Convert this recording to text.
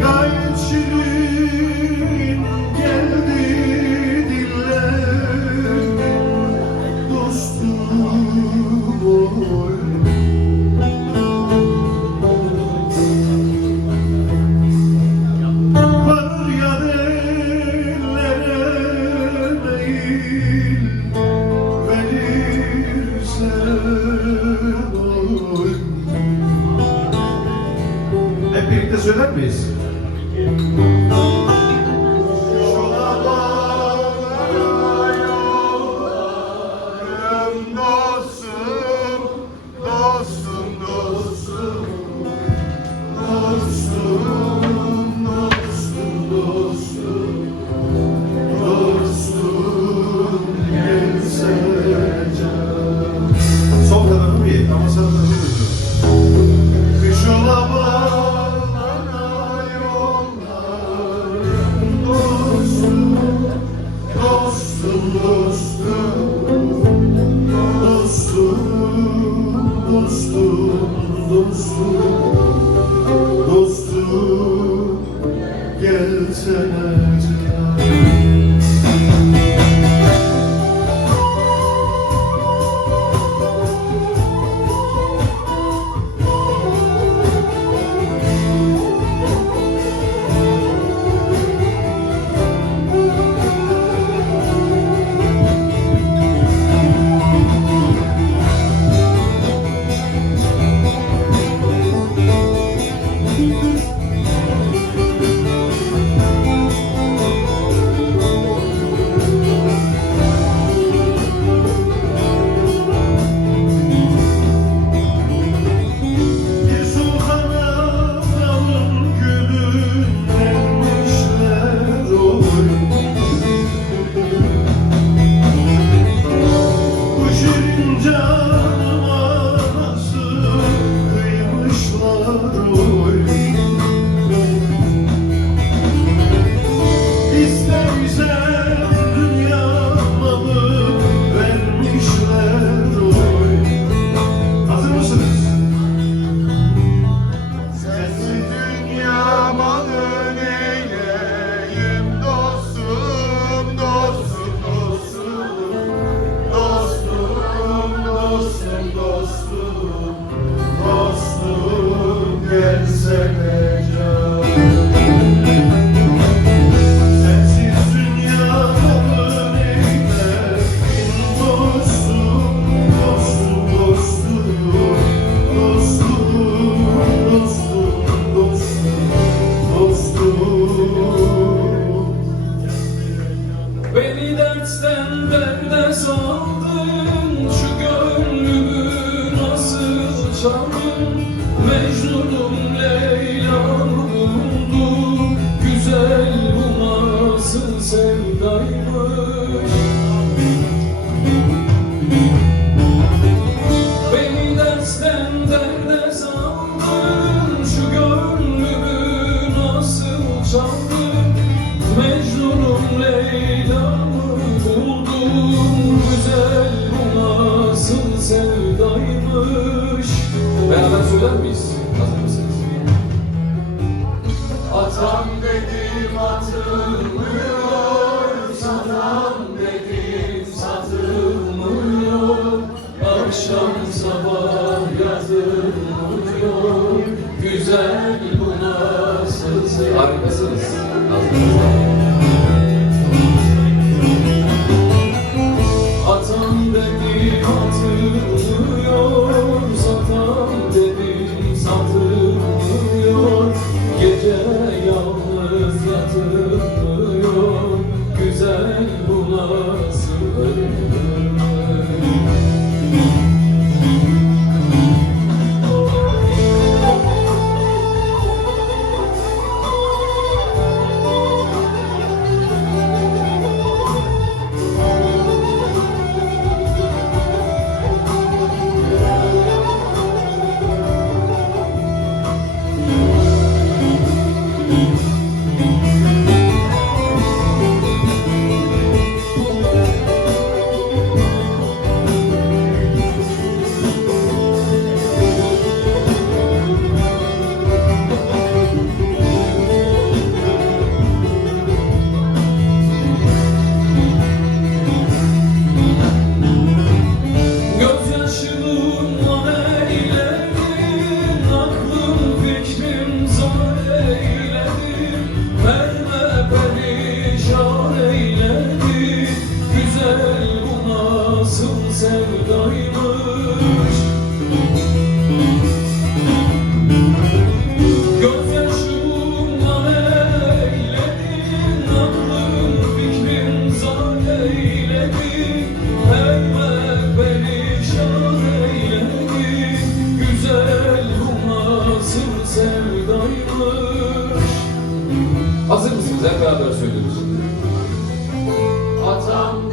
Gayet şirin geldi dillerimin dostum oy. Varır ya ellere değil verirsen oy. Hep birlikte söyler miyiz? Şuna bağlara yollarım dostum, dostum, dostum, dostum, dostum, dostum, gelsene canım. Son tarafım iyi ama sana da şey kış olamana yollarım dostum, dostum, dostum, dostum, dostum, dostum, gelsene canım. Beni dertten derde saldın, şu gönlümü nasıl çaldın? Mecnunum Leyla'mı buldum, güzel bu nasıl sevdaymış? Beni dertten derde saldın, şu gönlümü nasıl çaldın? Mecnunum Leyla'mı buldum, güzel bu nasıl sevdaymış. Beraber söyler miyiz? Hazır mısınız? Atam dedim atılmıyor, satam dedim satılmıyor, akşam sabah yazılmıyor, güzel bu nasıl sevdaymış. Harikasınız. Atam dedim atılmıyor, satam dedim satılmıyor, gece yalnız yatılmıyor, güzel bu nasıl ölür? beraber söylüyoruz. Atam